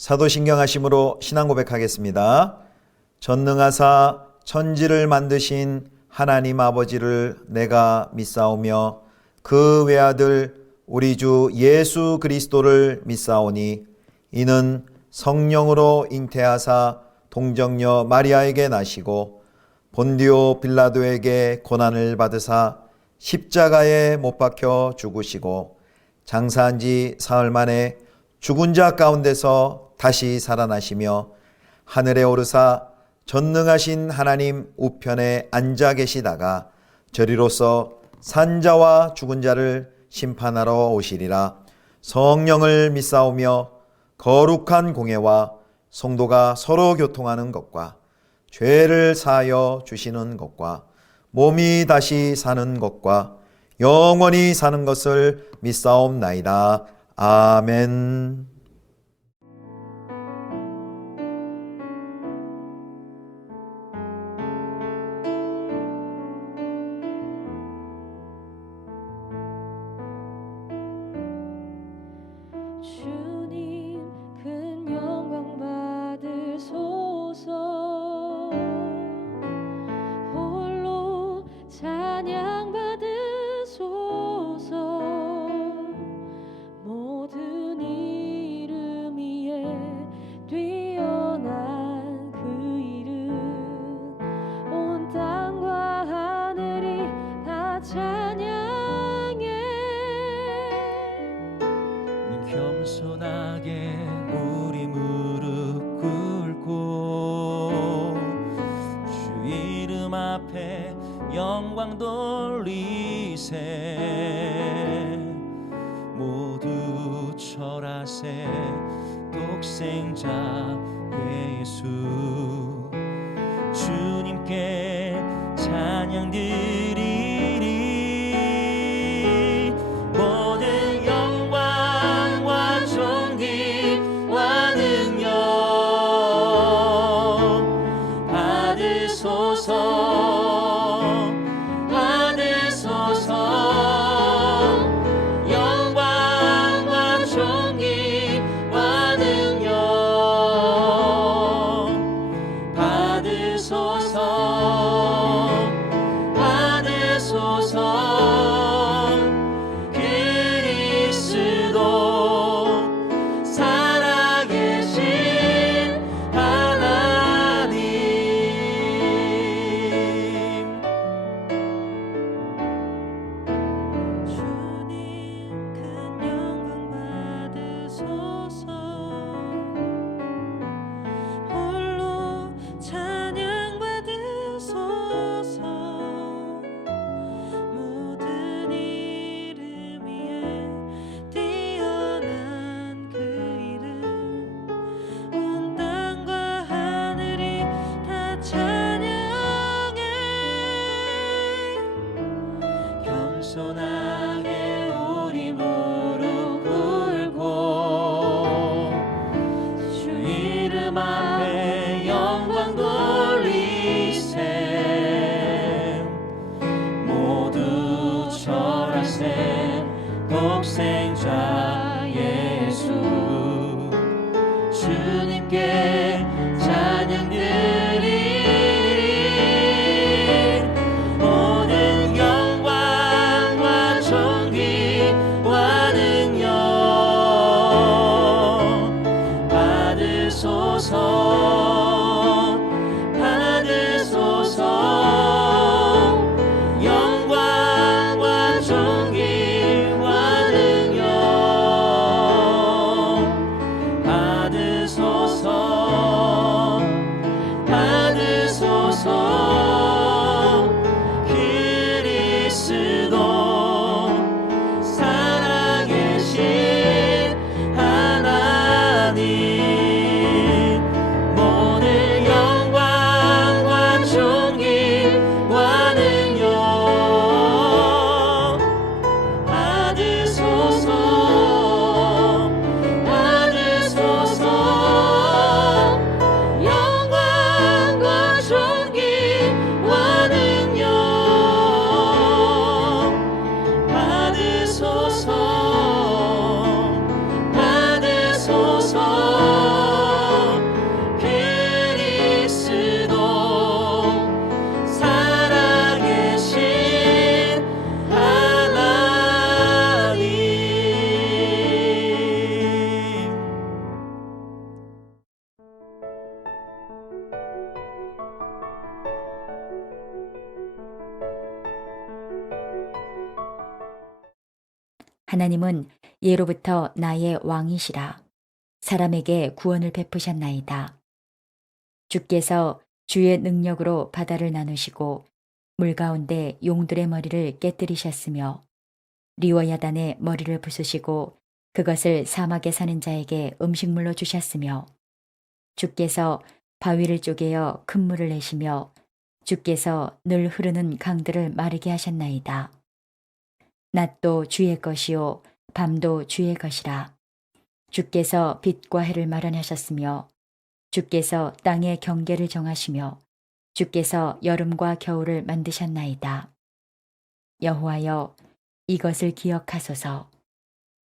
사도신경하심으로 신앙 고백하겠습니다. 전능하사 천지를 만드신 하나님 아버지를 내가 믿사오며 그 외아들 우리 주 예수 그리스도를 믿사오니 이는 성령으로 잉태하사 동정녀 마리아에게 나시고 본디오 빌라도에게 고난을 받으사 십자가에 못 박혀 죽으시고 장사한 지 사흘 만에 죽은 자 가운데서 다시 살아나시며 하늘에 오르사 전능하신 하나님 우편에 앉아 계시다가 저리로서 산자와 죽은 자를 심판하러 오시리라. 성령을 믿사오며 거룩한 공회와 성도가 서로 교통하는 것과 죄를 사하여 주시는 것과 몸이 다시 사는 것과 영원히 사는 것을 믿사옵나이다. 아멘. 주님 큰 영광 받으소서. 홀로 찬양 받으소서. 모든 이름 위에 뛰어난 그 이름, 온 땅과 하늘이 다 찬양해. 겸손하게 우리 무릎 꿇고 주 이름 앞에 영광 돌리세. 모두 절하세. 독생자 예수 주님께 찬양 드리리. 모든 영광과 존귀와 능력 받으소서. 받으소서. 영광과 존귀와 능력 받으소서. 받으소서. 그리스도 살아계신 하나님. 주님 큰 영광 받으소서. 홀로 찬양 받으소서. 모든 이름 위에 뛰어난 그 이름, 온 땅과 하늘이 다 찬양해. 겸손하게 우리 무릎 꿇고 주 이름 앞에 영광 돌리세. 모두 절하세. 독생자 예수 주님께 찬양 드리리. 모든 영광과 존귀와 능력 받으소서. 받으소서. 영광과 존귀와 능력 받으소서. 받으소서. 그리스도 살아계신 하나님. 모든 영광과 존귀와 능력 받으소서. 받으소서. 영광과 존귀와 능력 받으소서. 받으소서. 하나님은 예로부터 나의 왕이시라. 사람에게 구원을 베푸셨나이다. 주께서 주의 능력으로 바다를 나누시고 물 가운데 용들의 머리를 깨뜨리셨으며 리워야단의 머리를 부수시고 그것을 사막에 사는 자에게 음식물로 주셨으며 주께서 바위를 쪼개어 큰 물을 내시며 주께서 늘 흐르는 강들을 마르게 하셨나이다. 낮도 주의 것이요 밤도 주의 것이라. 주께서 빛과 해를 마련하셨으며 주께서 땅의 경계를 정하시며 주께서 여름과 겨울을 만드셨나이다. 여호와여, 이것을 기억하소서.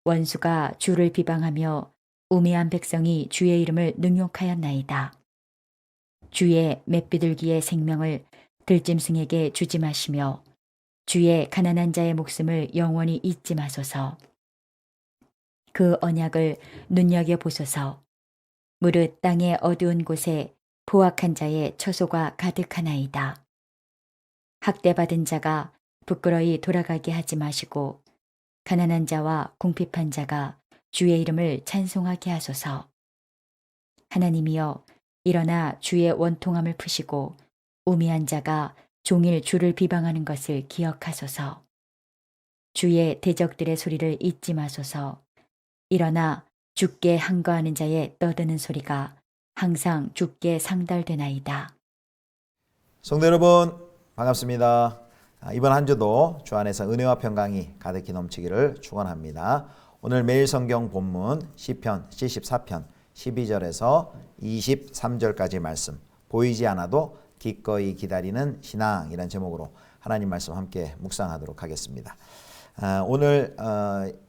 원수가 주를 비방하며 우매한 백성이 주의 이름을 능욕하였나이다. 주의 맷비둘기의 생명을 들짐승에게 주지 마시며 주의 가난한 자의 목숨을 영원히 잊지 마소서. 그 언약을 눈여겨보소서. 무릇 땅의 어두운 곳에 포악한 자의 처소가 가득하나이다. 학대받은 자가 부끄러이 돌아가게 하지 마시고 가난한 자와 궁핍한 자가 주의 이름을 찬송하게 하소서. 하나님이여, 일어나 주의 원통함을 푸시고 우매한 자가 종일 주를 비방하는 것을 기억하소서. 주의 대적들의 소리를 잊지 마소서. 일어나 주께 항거하는 자의 떠드는 소리가 항상 주께 상달되나이다. 성도 여러분, 반갑습니다. 이번 한 주도 주 안에서 은혜와 평강이 가득히 넘치기를 축원합니다. 오늘 매일 성경 본문 시편 74편 12절에서 23절까지 말씀, 보이지 않아도 기꺼이 기다리는 신앙이라는 제목으로 하나님 말씀 함께 묵상하도록 하겠습니다. 오늘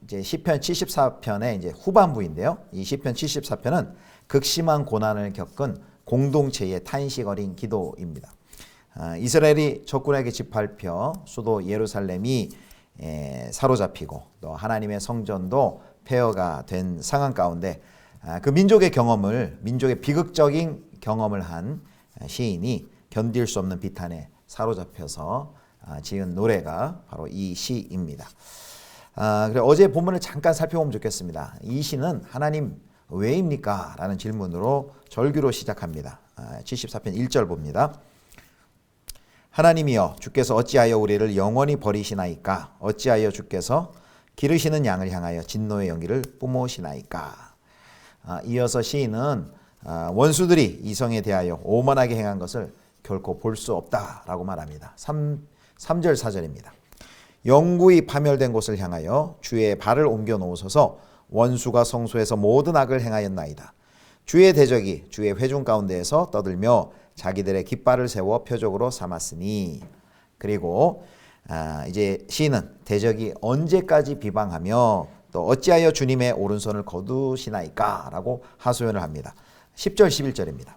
이제 시편 74편의 이제 후반부인데요. 이 시편 74편은 극심한 고난을 겪은 공동체의 탄식 어린 기도입니다. 이스라엘이 적군에게 짓밟혀 수도 예루살렘이 사로잡히고 또 하나님의 성전도 폐허가 된 상황 가운데 그 민족의 비극적인 경험을 한 시인이 견딜 수 없는 비탄에 사로잡혀서 지은 노래가 바로 이 시입니다. 그래 어제 본문을 잠깐 살펴보면 좋겠습니다. 이 시는 하나님 왜입니까? 라는 질문으로 절규로 시작합니다. 74편 1절 봅니다. 하나님이여, 주께서 어찌하여 우리를 영원히 버리시나이까? 어찌하여 주께서 기르시는 양을 향하여 진노의 연기를 뿜으시나이까? 이어서 시인은 원수들이 이성에 대하여 오만하게 행한 것을 결코 볼 수 없다라고 말합니다. 3절 4절입니다. 영구히 파멸된 곳을 향하여 주의 발을 옮겨 놓으소서. 원수가 성소에서 모든 악을 행하였나이다. 주의 대적이 주의 회중 가운데에서 떠들며 자기들의 깃발을 세워 표적으로 삼았으니. 그리고 이제 시인은 대적이 언제까지 비방하며 또 어찌하여 주님의 오른손을 거두시나이까? 라고 하소연을 합니다. 10절 11절입니다.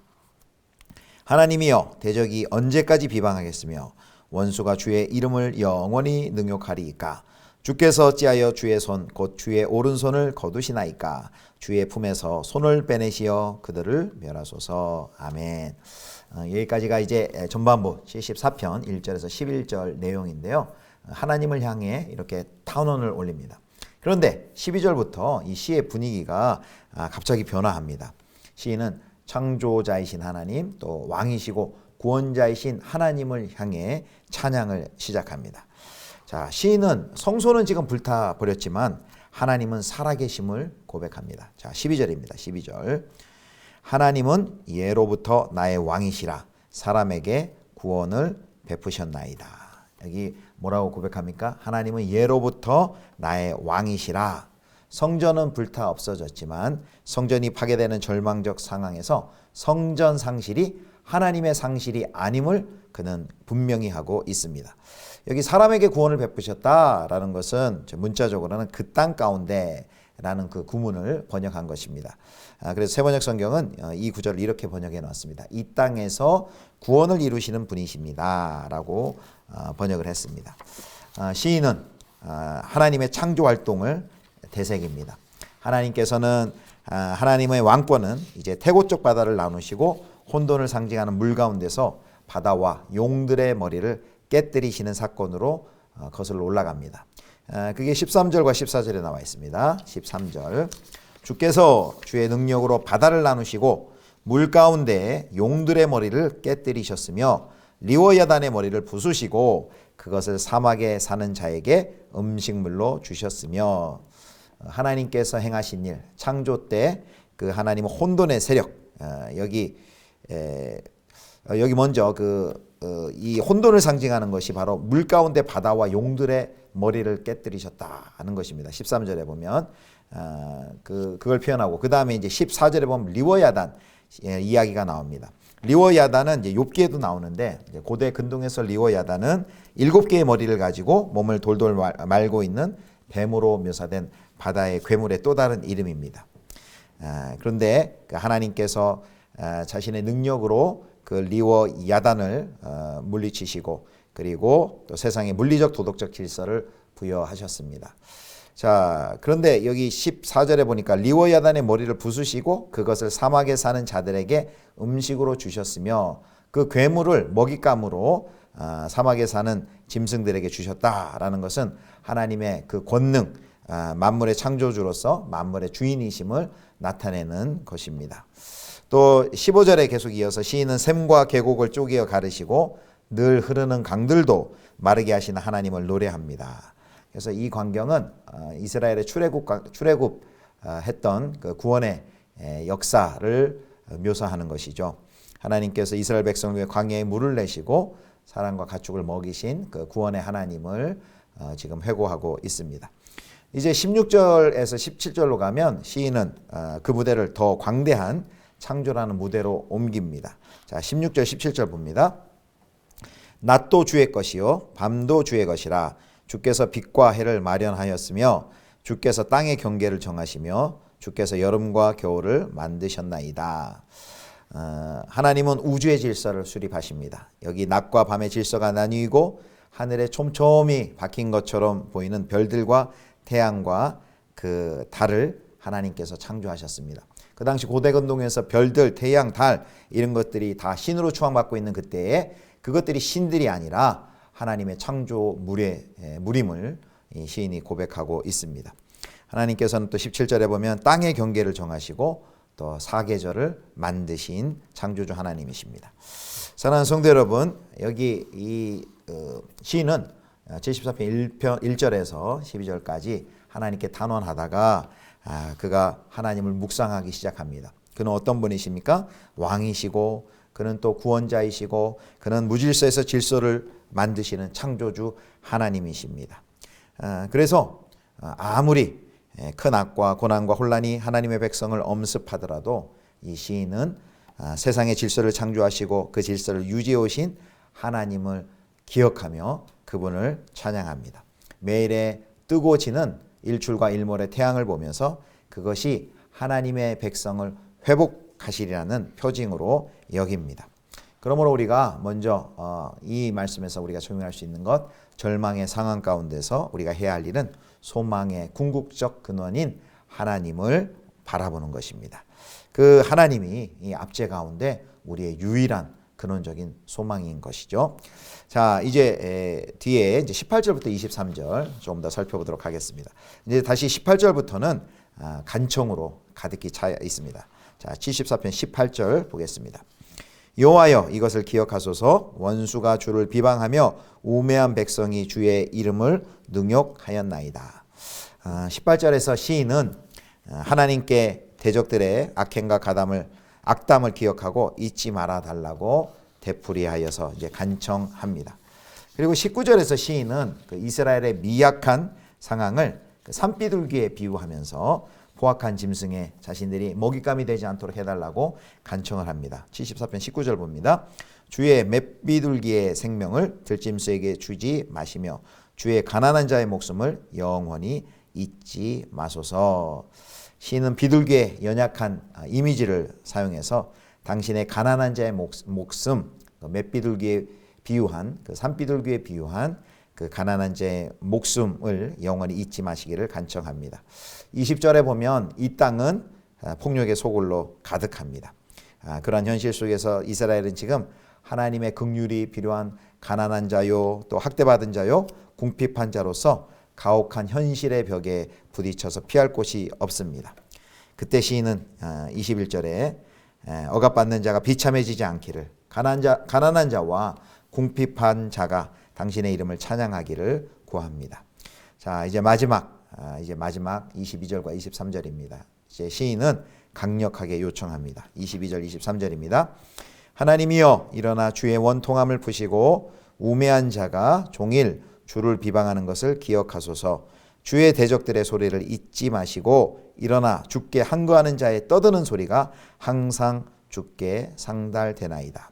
하나님이여, 대적이 언제까지 비방하겠으며 원수가 주의 이름을 영원히 능욕하리이까? 주께서 어찌하여 주의 손 곧 주의 오른손을 거두시나이까? 주의 품에서 손을 빼내시어 그들을 멸하소서. 아멘. 여기까지가 이제 전반부 74편 1절에서 11절 내용인데요. 하나님을 향해 이렇게 탄원을 올립니다. 그런데 12절부터 이 시의 분위기가 갑자기 변화합니다. 시인은 창조자이신 하나님, 또 왕이시고 구원자이신 하나님을 향해 찬양을 시작합니다. 자, 시인은 성소는 지금 불타버렸지만 하나님은 살아계심을 고백합니다. 자, 12절입니다. 12절. 하나님은 예로부터 나의 왕이시라. 사람에게 구원을 베푸셨나이다. 여기 뭐라고 고백합니까? 하나님은 예로부터 나의 왕이시라. 성전은 불타 없어졌지만 성전이 파괴되는 절망적 상황에서 성전 상실이 하나님의 상실이 아님을 그는 분명히 하고 있습니다. 여기 사람에게 구원을 베푸셨다라는 것은 문자적으로는 그 땅 가운데라는 그 구문을 번역한 것입니다. 그래서 새번역 성경은 이 구절을 이렇게 번역해 놨습니다. 이 땅에서 구원을 이루시는 분이십니다. 라고 번역을 했습니다. 시인은 하나님의 창조 활동을 되새깁니다. 하나님께서는 하나님의 왕권은 이제 태고 쪽 바다를 나누시고 혼돈을 상징하는 물 가운데서 바다와 용들의 머리를 깨뜨리시는 사건으로 거슬러 올라갑니다. 그게 13절과 14절에 나와 있습니다. 13절. 주께서 주의 능력으로 바다를 나누시고 물 가운데 용들의 머리를 깨뜨리셨으며 리워야단의 머리를 부수시고 그것을 사막에 사는 자에게 음식물로 주셨으며 하나님께서 행하신 일, 창조 때 그 하나님은 혼돈의 세력, 여기 먼저 이 혼돈을 상징하는 것이 바로 물 가운데 바다와 용들의 머리를 깨뜨리셨다 하는 것입니다. 13절에 보면 그걸 표현하고 그 다음에 이제 14절에 보면 리워야단 이야기가 나옵니다. 리워야단은 이제 욥기에도 나오는데 이제 고대 근동에서 리워야단은 7개의 머리를 가지고 몸을 돌돌 말고 있는 뱀으로 묘사된 바다의 괴물의 또 다른 이름입니다. 그런데 하나님께서 자신의 능력으로 그 리워야단을 물리치시고 그리고 또 세상에 물리적 도덕적 질서를 부여하셨습니다. 자, 그런데 여기 14절에 보니까 리워야단의 머리를 부수시고 그것을 사막에 사는 자들에게 음식으로 주셨으며 그 괴물을 먹잇감으로 사막에 사는 짐승들에게 주셨다라는 것은 하나님의 그 권능, 만물의 창조주로서 만물의 주인이심을 나타내는 것입니다. 또 15절에 계속 이어서 시인은 샘과 계곡을 쪼개어 가르시고 늘 흐르는 강들도 마르게 하시는 하나님을 노래합니다. 그래서 이 광경은 이스라엘의 출애굽했던 그 구원의 역사를 묘사하는 것이죠. 하나님께서 이스라엘 백성을 위해 광야에 물을 내시고 사람과 가축을 먹이신 그 구원의 하나님을 지금 회고하고 있습니다. 이제 16절에서 17절로 가면 시인은 그 무대를 더 광대한 창조라는 무대로 옮깁니다. 자, 16절 17절 봅니다. 낮도 주의 것이요 밤도 주의 것이라 주께서 빛과 해를 마련하였으며 주께서 땅의 경계를 정하시며 주께서 여름과 겨울을 만드셨나이다. 하나님은 우주의 질서를 수립하십니다. 여기 낮과 밤의 질서가 나뉘고 하늘에 촘촘히 박힌 것처럼 보이는 별들과 태양과 그 달을 하나님께서 창조하셨습니다. 그 당시 고대 근동에서 별들, 태양, 달 이런 것들이 다 신으로 추앙받고 있는 그때에 그것들이 신들이 아니라 하나님의 창조물임을 시인이 고백하고 있습니다. 하나님께서는 또 17절에 보면 땅의 경계를 정하시고 또 사계절을 만드신 창조주 하나님이십니다. 사랑하는 성도 여러분, 여기 이 시인은 74편 1절에서 12절까지 하나님께 단언하다가 그가 하나님을 묵상하기 시작합니다. 그는 어떤 분이십니까? 왕이시고 그는 또 구원자이시고 그는 무질서에서 질서를 만드시는 창조주 하나님이십니다. 그래서 아무리 큰 악과 고난과 혼란이 하나님의 백성을 엄습하더라도 이 시인은 세상의 질서를 창조하시고 그 질서를 유지해 오신 하나님을 기억하며 그분을 찬양합니다. 매일의 뜨고 지는 일출과 일몰의 태양을 보면서 그것이 하나님의 백성을 회복하시리라는 표징으로 여깁니다. 그러므로 우리가 먼저 이 말씀에서 우리가 적용할 수 있는 것, 절망의 상황 가운데서 우리가 해야 할 일은 소망의 궁극적 근원인 하나님을 바라보는 것입니다. 그 하나님이 이 압제 가운데 우리의 유일한 근원적인 소망인 것이죠. 자, 이제 뒤에 이제 18절부터 23절 좀 더 살펴보도록 하겠습니다. 이제 다시 18절부터는 간청으로 가득히 차 있습니다. 자, 74편 18절 보겠습니다. 여호와여 이것을 기억하소서. 원수가 주를 비방하며 우매한 백성이 주의 이름을 능욕하였나이다. 18절에서 시인은 하나님께 대적들의 악행과 악담을 기억하고 잊지 말아 달라고 되풀이하여서 이제 간청합니다. 그리고 19절에서 시인은 그 이스라엘의 미약한 상황을 그 산비둘기에 비유하면서 포악한 짐승에 자신들이 먹잇감이 되지 않도록 해달라고 간청을 합니다. 74편 19절 봅니다. 주의 맷비둘기의 생명을 들짐승에게 주지 마시며 주의 가난한 자의 목숨을 영원히 잊지 마소서. 시인은 비둘기의 연약한 이미지를 사용해서 당신의 가난한 자의 목숨, 맷비둘기에 비유한 그 산비둘기에 비유한 그 가난한 자의 목숨을 영원히 잊지 마시기를 간청합니다. 20절에 보면 이 땅은 폭력의 소굴로 가득합니다. 그러한 현실 속에서 이스라엘은 지금 하나님의 긍휼이 필요한 가난한 자요, 또 학대받은 자요, 궁핍한 자로서 가혹한 현실의 벽에 부딪혀서 피할 곳이 없습니다. 그때 시인은 21절에 억압받는 자가 비참해지지 않기를, 가난한 자와 궁핍한 자가 당신의 이름을 찬양하기를 구합니다. 자, 이제 마지막 22절과 23절입니다. 이제 시인은 강력하게 요청합니다. 22절, 23절입니다. 하나님이여 일어나 주의 원통함을 푸시고 우매한 자가 종일 주를 비방하는 것을 기억하소서. 주의 대적들의 소리를 잊지 마시고 일어나 주께 항거하는 자의 떠드는 소리가 항상 주께 상달되나이다.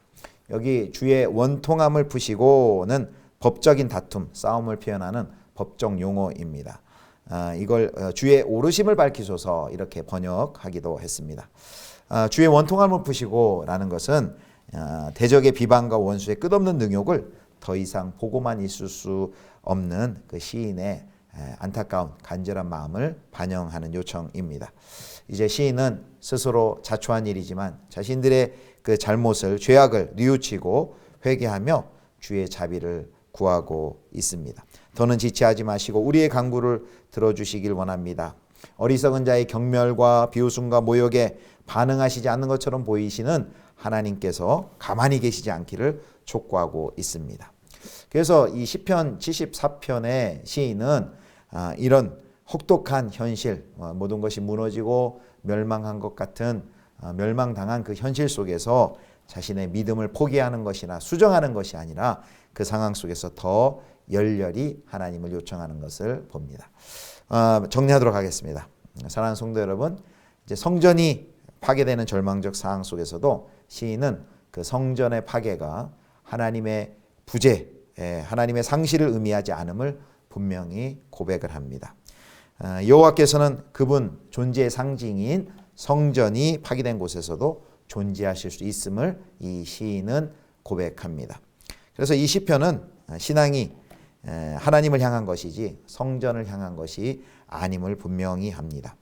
여기 주의 원통함을 푸시고는 법적인 다툼, 싸움을 표현하는 법정 용어입니다. 이걸 주의 오르심을 밝히소서 이렇게 번역하기도 했습니다. 주의 원통함을 푸시고라는 것은 대적의 비방과 원수의 끝없는 능욕을 더 이상 보고만 있을 수 없는 그 시인의 안타까운 간절한 마음을 반영하는 요청입니다. 이제 시인은 스스로 자초한 일이지만 자신들의 그 잘못을, 죄악을 뉘우치고 회개하며 주의 자비를 구하고 있습니다. 더는 지체하지 마시고 우리의 간구를 들어주시길 원합니다. 어리석은 자의 경멸과 비웃음과 모욕에 반응하시지 않는 것처럼 보이시는 하나님께서 가만히 계시지 않기를 촉구하고 있습니다. 그래서 이 시편 74편의 시인은 이런 혹독한 현실, 모든 것이 무너지고 멸망한 것 같은 멸망당한 그 현실 속에서 자신의 믿음을 포기하는 것이나 수정하는 것이 아니라 그 상황 속에서 더 열렬히 하나님을 요청하는 것을 봅니다. 정리하도록 하겠습니다. 사랑하는 성도 여러분, 이제 성전이 파괴되는 절망적 상황 속에서도 시인은 그 성전의 파괴가 하나님의 부재, 하나님의 상실을 의미하지 않음을 분명히 고백을 합니다. 여호와께서는 그분 존재의 상징인 성전이 파괴된 곳에서도 존재하실 수 있음을 이 시인은 고백합니다. 그래서 이 시편은 신앙이 하나님을 향한 것이지 성전을 향한 것이 아님을 분명히 합니다.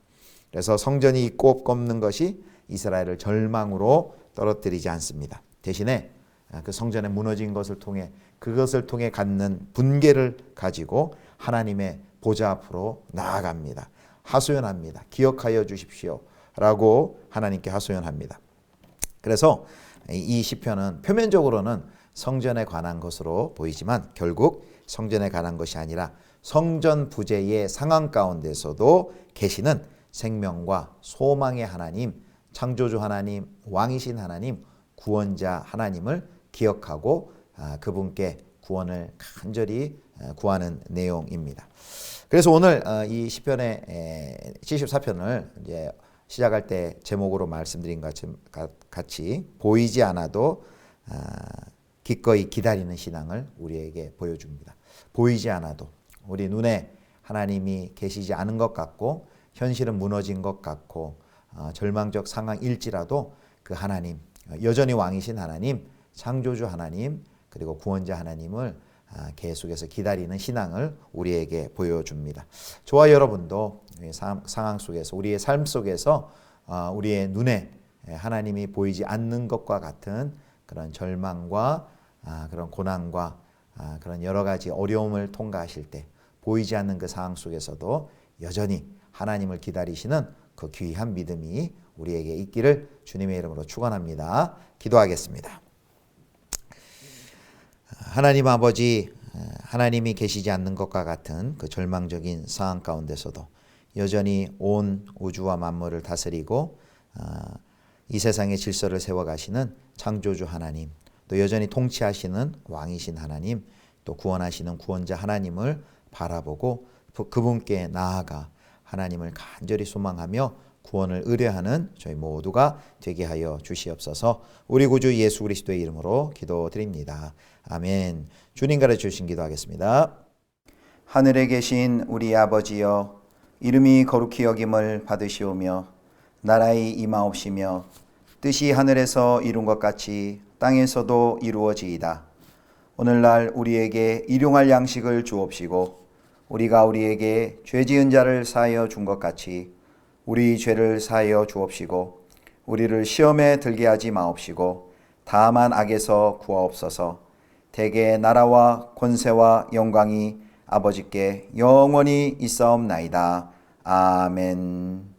그래서 성전이 있고 없는 것이 이스라엘을 절망으로 떨어뜨리지 않습니다. 대신에 그 성전에 무너진 것을 통해 그것을 통해 갖는 분개를 가지고 하나님의 보좌 앞으로 나아갑니다. 하소연합니다. 기억하여 주십시오 라고 하나님께 하소연합니다. 그래서 이 시편은 표면적으로는 성전에 관한 것으로 보이지만 결국 성전에 관한 것이 아니라 성전 부재의 상황 가운데서도 계시는 생명과 소망의 하나님, 창조주 하나님, 왕이신 하나님, 구원자 하나님을 기억하고 그분께 구원을 간절히 구하는 내용입니다. 그래서 오늘 이 시편의 74편을 이제 시작할 때 제목으로 말씀드린 것 같이 보이지 않아도 기꺼이 기다리는 신앙을 우리에게 보여줍니다. 보이지 않아도 우리 눈에 하나님이 계시지 않은 것 같고 현실은 무너진 것 같고 절망적 상황일지라도 그 하나님, 여전히 왕이신 하나님, 창조주 하나님, 그리고 구원자 하나님을 계속해서 기다리는 신앙을 우리에게 보여줍니다. 저와 여러분도 상황 속에서 우리의 삶 속에서 우리의 눈에 하나님이 보이지 않는 것과 같은 그런 절망과 그런 고난과 그런 여러 가지 어려움을 통과하실 때 보이지 않는 그 상황 속에서도 여전히 하나님을 기다리시는 그 귀한 믿음이 우리에게 있기를 주님의 이름으로 축원합니다. 기도하겠습니다. 하나님 아버지, 하나님이 계시지 않는 것과 같은 그 절망적인 상황 가운데서도 여전히 온 우주와 만물을 다스리고 이 세상의 질서를 세워가시는 창조주 하나님, 또 여전히 통치하시는 왕이신 하나님, 또 구원하시는 구원자 하나님을 바라보고 그분께 나아가 하나님을 간절히 소망하며 구원을 의뢰하는 저희 모두가 되게 하여 주시옵소서. 우리 구주 예수 그리스도의 이름으로 기도드립니다. 아멘. 주님 가르쳐 주신 기도하겠습니다. 하늘에 계신 우리 아버지여, 이름이 거룩히 여김을 받으시오며 나라의 임하옵시며 뜻이 하늘에서 이룬 것 같이 땅에서도 이루어지이다. 오늘날 우리에게 일용할 양식을 주옵시고 우리가 우리에게 죄지은 자를 사하여 준 것 같이 우리 죄를 사하여 주옵시고 우리를 시험에 들게 하지 마옵시고 다만 악에서 구하옵소서. 대개 나라와 권세와 영광이 아버지께 영원히 있사옵나이다. 아멘.